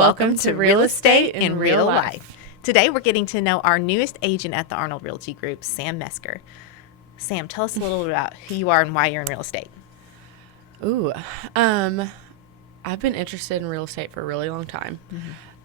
Welcome to Real Estate in Real Life. Today we're getting to know our newest agent at the Arnold Realty Group, Sam Mescher. Sam, tell us a little bit about who you are and why you're in real estate. Ooh, I've been interested in real estate for a really long time.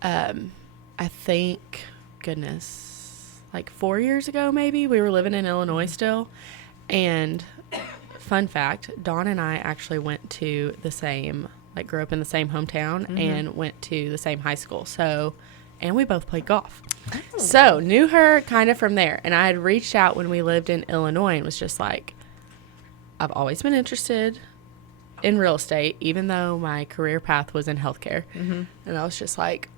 I think, goodness, like 4 years ago maybe, we were living in Illinois still. And fun fact, Dawn and I actually went to the same, like grew up in the same hometown and went to the same high school. So, and we both played golf. Oh. So knew her kind of from there. And I had reached out when we lived in Illinois and was just like, I've always been interested in real estate, even though my career path was in healthcare. And I was just like,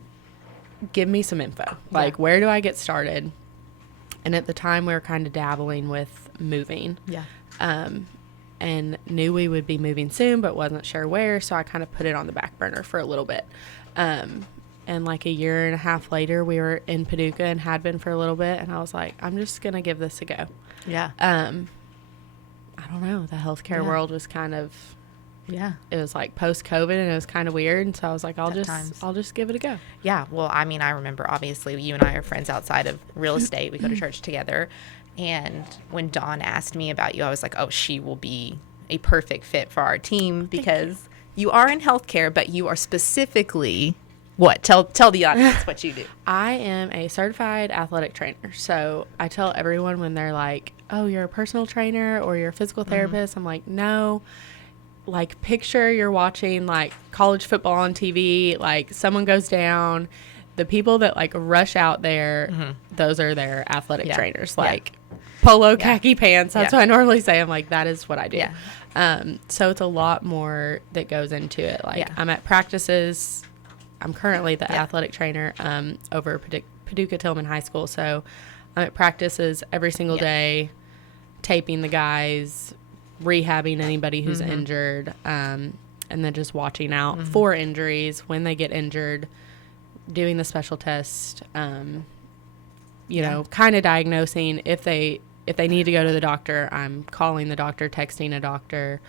give me some info. Like, where do I get started? And at the time we were kind of dabbling with moving. And knew we would be moving soon, but wasn't sure where. So I kind of put it on the back burner for a little bit. And like a year and a half later, we were in Paducah and had been for a little bit. And I was like, I'm just going to give this a go. I don't know. The healthcare world was kind of, it was like post-COVID and it was kind of weird. And so I was like, I'll just give it a go. Yeah. Well, I mean, I remember obviously you and I are friends outside of real estate. We go to church together. And when Dawn asked me about you, I was like, oh, she will be a perfect fit for our team because you are in healthcare, but you are specifically what? Tell the audience what you do. I am a certified athletic trainer. So I tell everyone when they're like, oh, you're a personal trainer or you're a physical therapist. I'm like, no. Like, picture you're watching like college football on TV, like someone goes down. The people that like rush out there, those are their athletic trainers. Like polo khaki pants. That's what I normally say. I'm like, that is what I do. So it's a lot more that goes into it. Like I'm at practices. I'm currently the athletic trainer over Paducah Tillman High School. So I'm at practices every single day, taping the guys, rehabbing anybody who's injured, and then just watching out for injuries when they get injured, doing the special test, you know, kind of diagnosing if they need to go to the doctor. I'm calling the doctor, texting a doctor,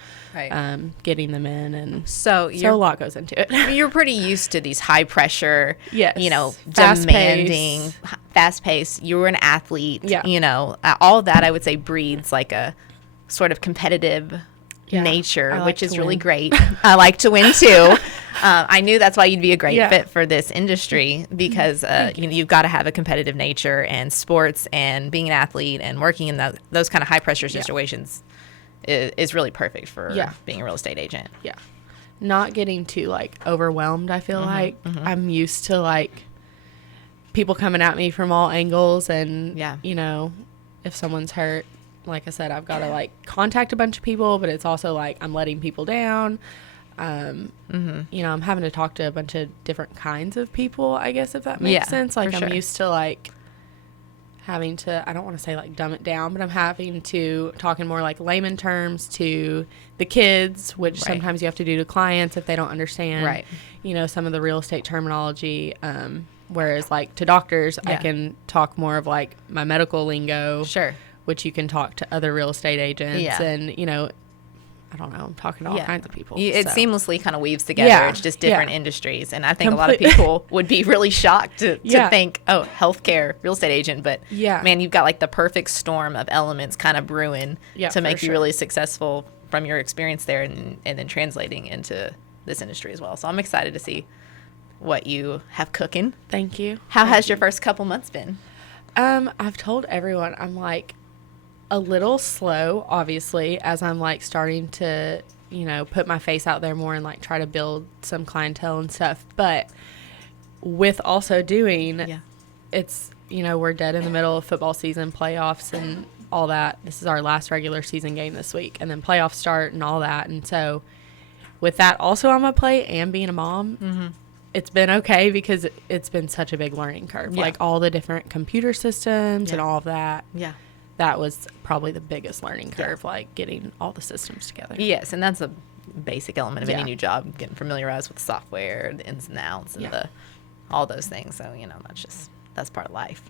getting them in, and so a lot goes into it. You're pretty used to these high pressure, you know, fast demanding, fast paced. You were an athlete, you know, all of that I would say breeds like a sort of competitive nature, which is really great. I like to win too. I knew that's why you'd be a great fit for this industry because you know, you've got to have a competitive nature, and sports and being an athlete and working in those kind of high pressure situations is really perfect for being a real estate agent. Not getting too like overwhelmed. I feel like I'm used to like people coming at me from all angles, and you know, if someone's hurt, like I said, I've got to like contact a bunch of people, but it's also like I'm letting people down. You know, I'm having to talk to a bunch of different kinds of people, I guess, if that makes sense. Like I'm used to like having to, I don't want to say like dumb it down, but I'm having to talk in more like layman terms to the kids, which sometimes you have to do to clients if they don't understand, you know, some of the real estate terminology. Whereas like to doctors, I can talk more of like my medical lingo. Which you can talk to other real estate agents and, you know, I don't know, I'm talking to all kinds of people. It seamlessly kind of weaves together. It's just different industries. And I think a lot of people would be really shocked to think, oh, healthcare, real estate agent. But, man, you've got like the perfect storm of elements kind of brewing to make you really successful from your experience there and then translating into this industry as well. So I'm excited to see what you have cooking. Thank you. How has your first couple months been? I've told everyone, I'm like, a little slow, obviously, as I'm like starting to, you know, put my face out there more and like try to build some clientele and stuff. But with also doing, it's, you know, we're dead in the middle of football season, playoffs and all that. This is our last regular season game this week, and then playoffs start and all that. And so with that also on my plate and being a mom, it's been okay because it's been such a big learning curve. Like all the different computer systems and all of that. That was probably the biggest learning curve, like getting all the systems together. Yes, and that's a basic element of any new job, getting familiarized with the software, the ins and outs, and all those things. So, you know, that's part of life.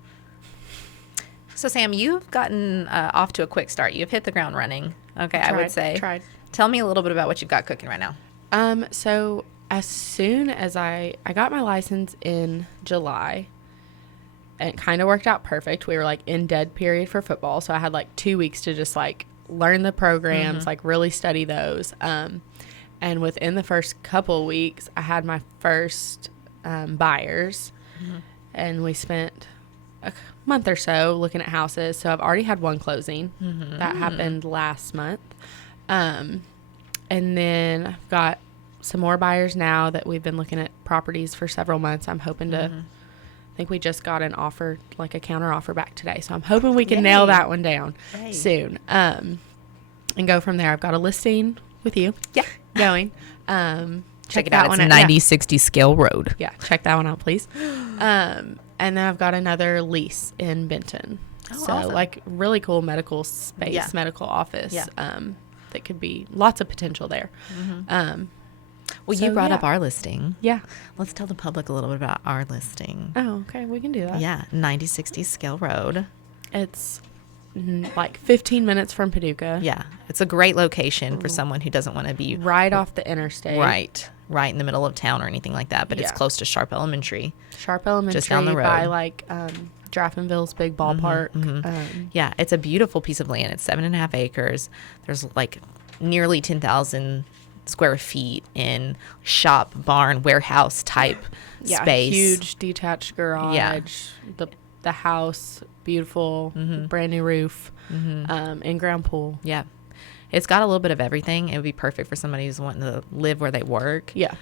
So, Sam, you've gotten off to a quick start. You've hit the ground running, I would say. Tried. Tell me a little bit about what you've got cooking right now. So as soon as I got my license in July, and it kind of worked out perfect. We were like in dead period for football, so I had like 2 weeks to just like learn the programs, like really study those. And within the first couple weeks, I had my first buyers, and we spent a month or so looking at houses. So I've already had one closing that happened last month. And then I've got some more buyers now that we've been looking at properties for several months. I'm hoping to, I think we just got an offer, like a counter offer back today. So I'm hoping we can nail that one down soon. And go from there. I've got a listing with you. Yeah. Going. Check it out. It's 9060 Scale Road. Yeah. Check that one out, please. And then I've got another lease in Benton. So awesome. like really cool medical space, medical office. That could be lots of potential there. Well, you brought up our listing. Yeah. Let's tell the public a little bit about our listing. Oh, okay. We can do that. Yeah. 9060 Scale Road. It's like 15 minutes from Paducah. Yeah. It's a great location for someone who doesn't want to be right off the interstate. Right in the middle of town or anything like that. But it's close to Sharp Elementary. Sharp Elementary. Just down the road. By like Draftonville's big ballpark. Yeah. It's a beautiful piece of land. It's 7.5 acres. There's like nearly 10,000 square feet in shop, barn, warehouse type space. Huge detached garage. Yeah. The house, beautiful, brand new roof, in-ground pool. Yeah. It's got a little bit of everything. It would be perfect for somebody who's wanting to live where they work. Yeah.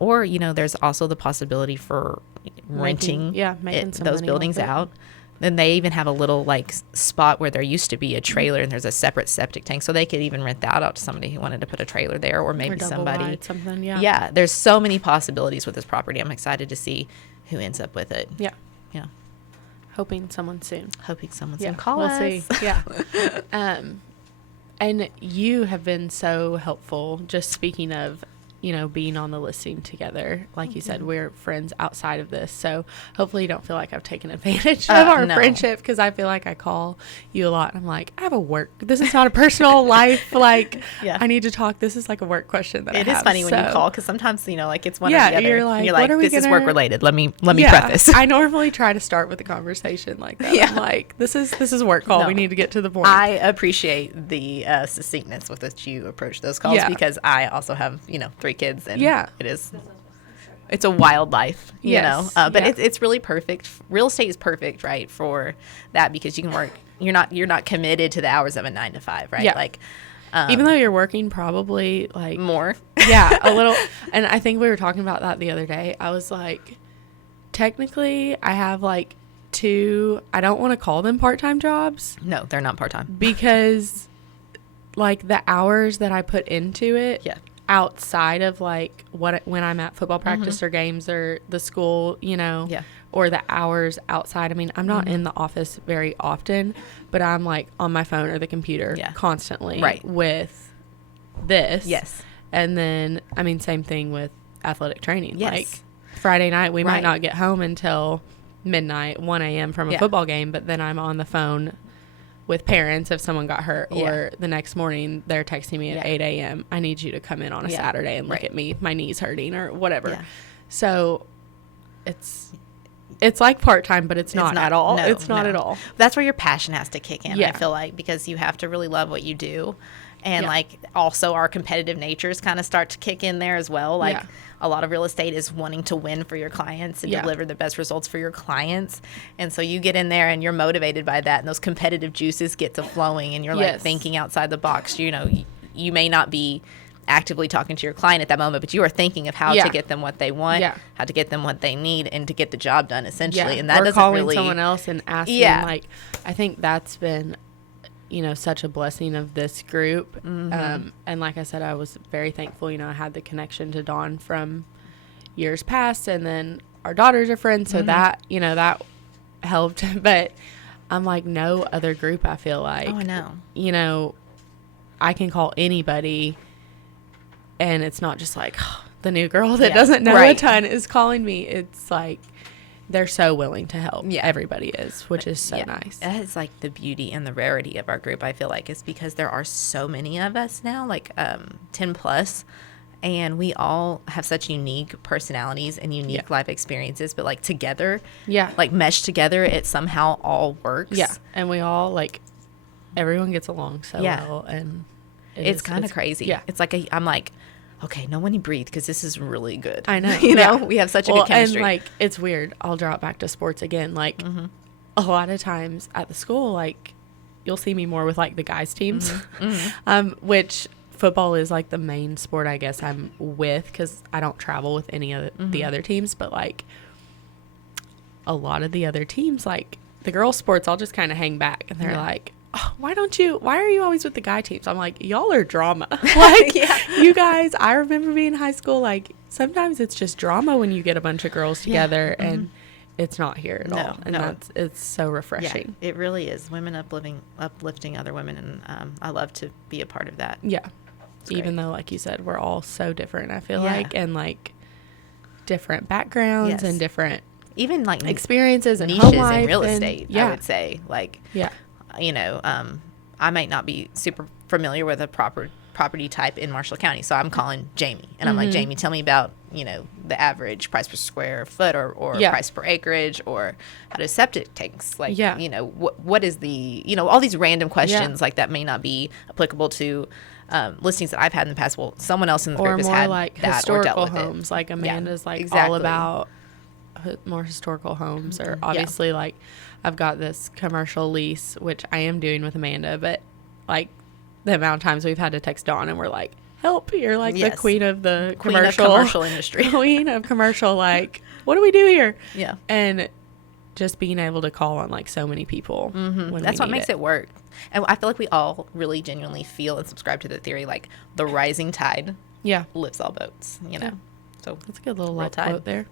Or, you know, there's also the possibility for renting those buildings out. Then they even have a little like spot where there used to be a trailer and there's a separate septic tank. So they could even rent that out to somebody who wanted to put a trailer there, or maybe somebody. Something, Yeah. There's so many possibilities with this property. I'm excited to see who ends up with it. Yeah. Yeah. Hoping someone soon. Call us. See. Yeah. And you have been so helpful, just speaking of, you know, being on the listing together. Like you said, we're friends outside of this. So hopefully you don't feel like I've taken advantage of our friendship, because I feel like I call you a lot. And I'm like, I have a work. This is not a personal life. Like, I need to talk. This is like a work question that I have. It is funny when you call, because sometimes, you know, like it's one or the other. You're like, this is work related. Let me preface. I normally try to start with a conversation like that. I'm like, this is work call. No, we need to get to the point. I appreciate the succinctness with which you approach those calls, because I also have, you know, 3 kids, and it's a wild life, you know, but it's really perfect. Real estate is perfect, right, for that, because you can work, you're not committed to the hours of a 9 to 5, right? Like, even though you're working probably like more, a little. And I think we were talking about that the other day. I was like, technically I have like 2, I don't want to call them part-time jobs. No, they're not part-time, because like the hours that I put into it outside of like when I'm at football practice or games or the school, you know, or the hours outside. I mean, I'm not in the office very often, but I'm like on my phone or the computer constantly with this. Yes. And then, I mean, same thing with athletic training. Yes. Like Friday night, we might not get home until midnight, 1 a.m. from a football game, but then I'm on the phone with parents if someone got hurt, or the next morning they're texting me at 8 a.m. I need you to come in on a Saturday and look at me. My knee's hurting or whatever. Yeah. So it's like part-time, but it's not at all. No, it's not at all. That's where your passion has to kick in, I feel like, because you have to really love what you do. And like also our competitive natures kind of start to kick in there as well. Like a lot of real estate is wanting to win for your clients and deliver the best results for your clients. And so you get in there and you're motivated by that, and those competitive juices get to flowing, and you're like thinking outside the box. You know, you may not be actively talking to your client at that moment, but you are thinking of how to get them what they want, how to get them what they need, and to get the job done essentially. And that doesn't calling really someone else and asking like, I think that's been, you know, such a blessing of this group. And like I said, I was very thankful, you know, I had the connection to Dawn from years past, and then our daughters are friends. So that, you know, that helped. But I'm like, no other group, I feel like, I know, you know, I can call anybody, and it's not just like the new girl that doesn't know a ton is calling me. It's like, they're so willing to help. Yeah. Everybody is, which is so nice. That is like the beauty and the rarity of our group, I feel like, is because there are so many of us now, like 10 plus. and we all have such unique personalities and unique life experiences, but like together, like meshed together, it somehow all works. Yeah. And we all like, everyone gets along so well, and it's kind of crazy. Yeah. It's like, I'm like, okay, no one breathe, because this is really good. I know. You know, we have such a good chemistry. And like, it's weird. I'll draw it back to sports again. Like, a lot of times at the school, like, you'll see me more with like the guys teams, which football is like the main sport I guess I'm with, because I don't travel with any of the other teams. But like, a lot of the other teams, like the girls sports, I'll just kind of hang back, and they're like, oh, why are you always with the guy teams? I'm like, y'all are drama. Like, you guys, I remember being in high school, like, sometimes it's just drama when you get a bunch of girls together, and it's not here at all. And it's so refreshing. Yeah, it really is. Women uplifting other women, and I love to be a part of that. Yeah. Even though, like you said, we're all so different, I feel like, and like different backgrounds and different even like experiences and niches home life in real estate, I would say. Like, you know, I might not be super familiar with a property type in Marshall County, so I'm calling Jamie, and I'm like, Jamie, tell me about, you know, the average price per square foot, or price per acreage, or how do septic tanks, like, you know, what is the, you know, all these random questions like that may not be applicable to listings that I've had in the past. Well, someone else in the group has had like that historical or dealt with homes. Like Amanda's like exactly. all about more historical homes, or obviously like I've got this commercial lease, which I am doing with Amanda, but like the amount of times we've had to text Dawn and we're like, help, you're like the queen of the commercial industry. Queen of commercial, like, what do we do here? Yeah. And just being able to call on like so many people. That's what makes it work. And I feel like we all really genuinely feel and subscribe to the theory, like the rising tide lifts all boats, you know. So that's a good little life quote there.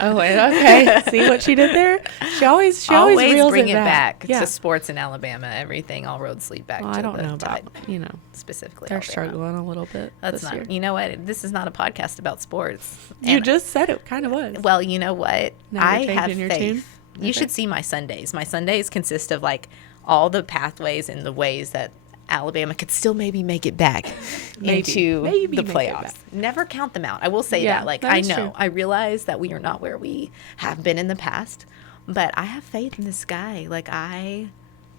Oh, okay. See what she did there? She always reels bring it back to sports in Alabama. Everything, all roads lead back to the tide. I don't know about, you know, specifically they're Alabama. Struggling a little bit. That's not year. You know what? This is not a podcast about sports. You just said it kind of was. Well, you know what? I have faith. You Okay. should see my Sundays. My Sundays consist of like all the pathways and the ways that Alabama could still maybe make it back into the playoffs. Never count them out. I will say that. Like, I know, I realize that we are not where we have been in the past, but I have faith in this guy. Like, I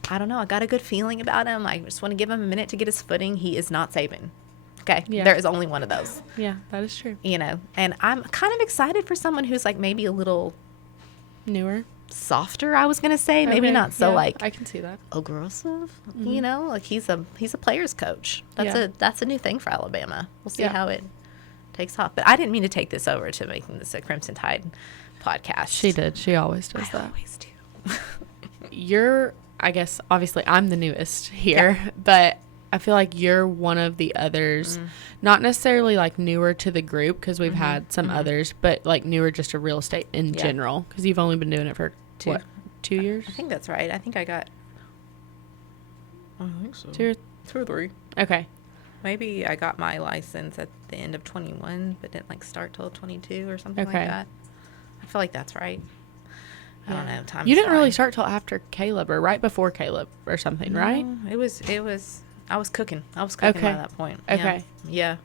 don't know. I got a good feeling about him. I just want to give him a minute to get his footing. He is not Saban. Okay. Yeah. There is only one of those. Yeah, that is true. You know, and I'm kind of excited for someone who's like maybe a little newer, softer, I was gonna say. Maybe not so like I can see that aggressive. You know, like he's a player's coach. That's a new thing for Alabama. We'll see how it takes off. But I didn't mean to take this over to making this a Crimson Tide podcast. She did. She always does that. I always do. I guess obviously I'm the newest here, but I feel like you're one of the others, not necessarily like newer to the group, because we've had some others, but like newer just to real estate in general, because you've only been doing it for 2 years? I think that's right. I think I think so. 2 or 3. Okay. Maybe I got my license at the end of 21, but didn't like start till 22 or something like that. I feel like that's right. I don't know. Time. You didn't really start till after Caleb, or right before Caleb or something, right? It was. I was cooking. By that point. Okay. Yeah.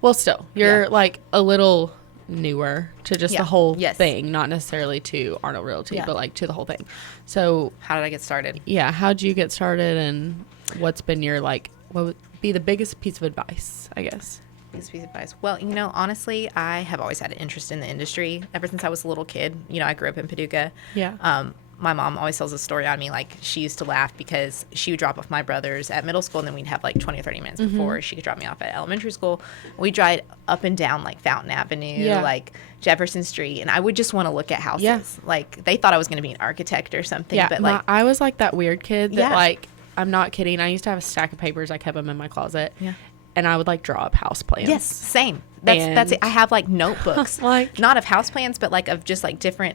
Well, still, you're like a little newer to just the whole thing, not necessarily to Arnold Realty, but like to the whole thing. So how did I get started? Yeah. How'd you get started, and what's been your like, what would be the biggest piece of advice, I guess? Biggest piece of advice. Well, you know, honestly, I have always had an interest in the industry ever since I was a little kid. You know, I grew up in Paducah. Yeah. My mom always tells a story on me, like she used to laugh because she would drop off my brothers at middle school, and then we'd have like 20 or 30 minutes before she could drop me off at elementary school. We'd drive up and down like Fountain Avenue, like Jefferson Street, and I would just want to look at houses. Yeah. Like they thought I was going to be an architect or something. Yeah, but like I was like that weird kid that like, I'm not kidding, I used to have a stack of papers. I kept them in my closet. Yeah. And I would like draw up house plans. Yes, same. That's it. I have like notebooks, like not of house plans, but like of just like different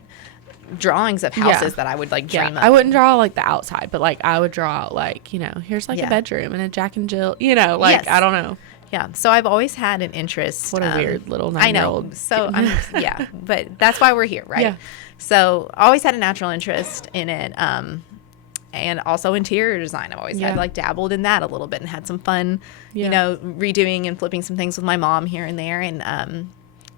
drawings of houses that I would like dream up. I wouldn't draw like the outside, but like I would draw out like, you know, here's like a bedroom and a Jack and Jill, you know, like I don't know. Yeah. So I've always had an interest. What a weird little 9-year-old. I know. So but that's why we're here, right? Yeah. So I always had a natural interest in it. and also interior design. I've always had like dabbled in that a little bit and had some fun, you know, redoing and flipping some things with my mom here and there. And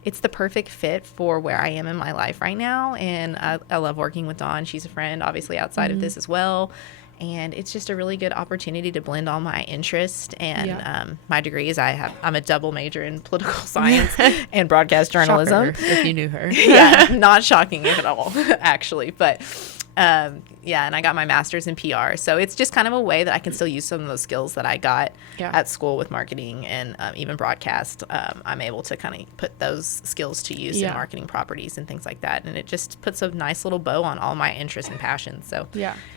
it's the perfect fit for where I am in my life right now. And I love working with Dawn. She's a friend, obviously, outside of this as well. And it's just a really good opportunity to blend all my interests and my degrees. I'm a double major in political science and broadcast journalism. Shocker, if you knew her. Not shocking at all, actually. But and I got my master's in PR. So it's just kind of a way that I can still use some of those skills that I got at school with marketing and even broadcast. I'm able to kind of put those skills to use in marketing properties and things like that. And it just puts a nice little bow on all my interests and passions. So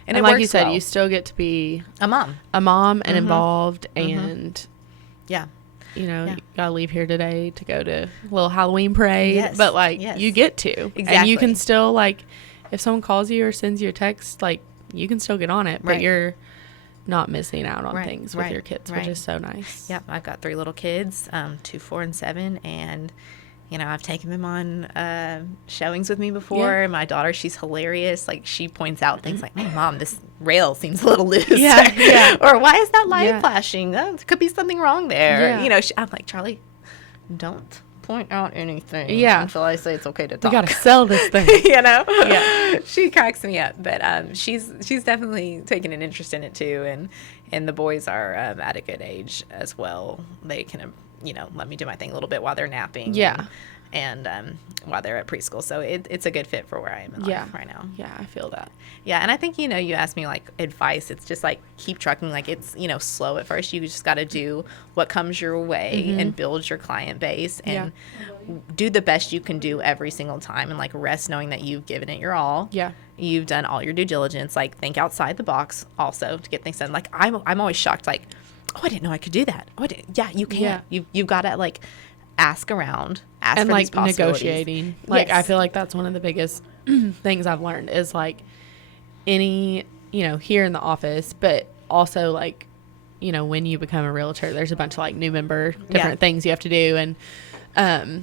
and it like you said, you still get to be a mom and involved and you know, you gotta leave here today to go to a little Halloween parade, but like you get to and you can still like, if someone calls you or sends you a text, like you can still get on it, but you're not missing out on things with your kids, which is so nice. Yep, I've got 3 little kids, 2, 4, and 7, and you know, I've taken them on showings with me before. My daughter, she's hilarious. Like she points out things like, "Hey, Mom, this rail seems a little loose," or "Why is that light flashing? Oh, there could be something wrong there." You know, I'm like, "Charlie, don't point out anything until I say it's okay to talk. We gotta sell this thing." You know? She cracks me up, but she's definitely taken an interest in it too, and the boys are at a good age as well. They can you know, let me do my thing a little bit while they're napping and while they're at preschool. So it's a good fit for where I am in life right now. I feel that. And I think, you know, you asked me like advice. It's just like keep trucking. Like it's, you know, slow at first. You just got to do what comes your way and build your client base and do the best you can do every single time, and like rest knowing that you've given it your all. You've done all your due diligence. Like think outside the box also to get things done. Like I'm always shocked. Like, oh, I didn't know I could do that. Oh, you can. You've got to like ask around, ask and for like these possibilities. Negotiating. Like I feel like that's one of the biggest things I've learned is like any, you know, here in the office, but also like, you know, when you become a realtor, there's a bunch of like new member different things you have to do and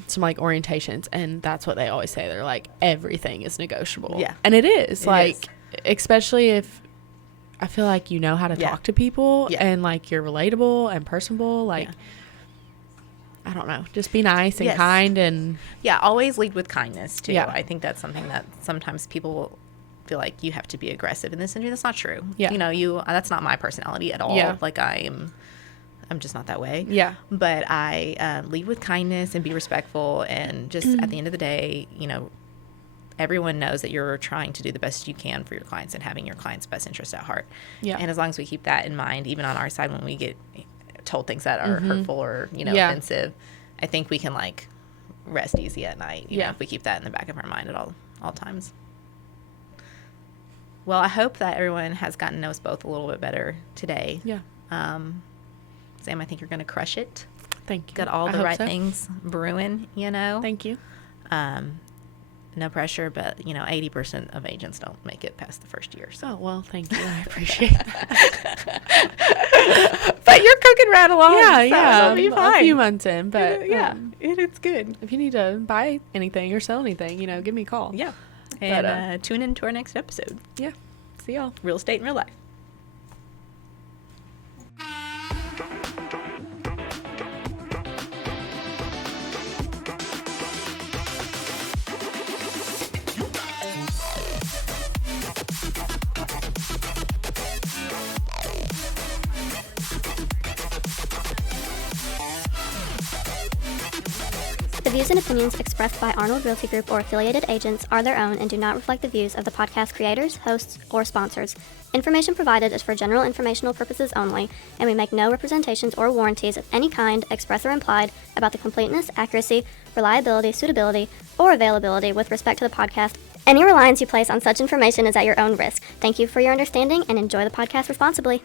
some like orientations, and that's what they always say. They're like everything is negotiable. And it is. Especially if I feel like you know how to talk to people and like you're relatable and personable. Like I don't know, just be nice and kind and always lead with kindness too. I think that's something that sometimes people feel like you have to be aggressive in this industry. That's not true. You know, that's not my personality at all. Like I'm just not that way. But I lead with kindness and be respectful, and just at the end of the day, you know, everyone knows that you're trying to do the best you can for your clients and having your clients' best interest at heart. And as long as we keep that in mind, even on our side when we get told things that are hurtful or, you know, offensive, I think we can like rest easy at night, you know, if we keep that in the back of our mind at all times. Well, I hope that everyone has gotten to know us both a little bit better today. Sam, I think you're going to crush it. Thank you. Got all the right things brewing, you know. Thank you. No pressure, but, you know, 80% of agents don't make it past the first year. So. Oh, well, thank you. I appreciate that. But you're cooking right along. So it'll be fine. A few months in, but it's good. If you need to buy anything or sell anything, you know, give me a call. And tune in to our next episode. See y'all. Real estate in real life. The views and opinions expressed by Arnold Realty Group or affiliated agents are their own and do not reflect the views of the podcast creators, hosts, or sponsors. Information provided is for general informational purposes only, and we make no representations or warranties of any kind, express or implied, about the completeness, accuracy, reliability, suitability, or availability with respect to the podcast. Any reliance you place on such information is at your own risk. Thank you for your understanding and enjoy the podcast responsibly.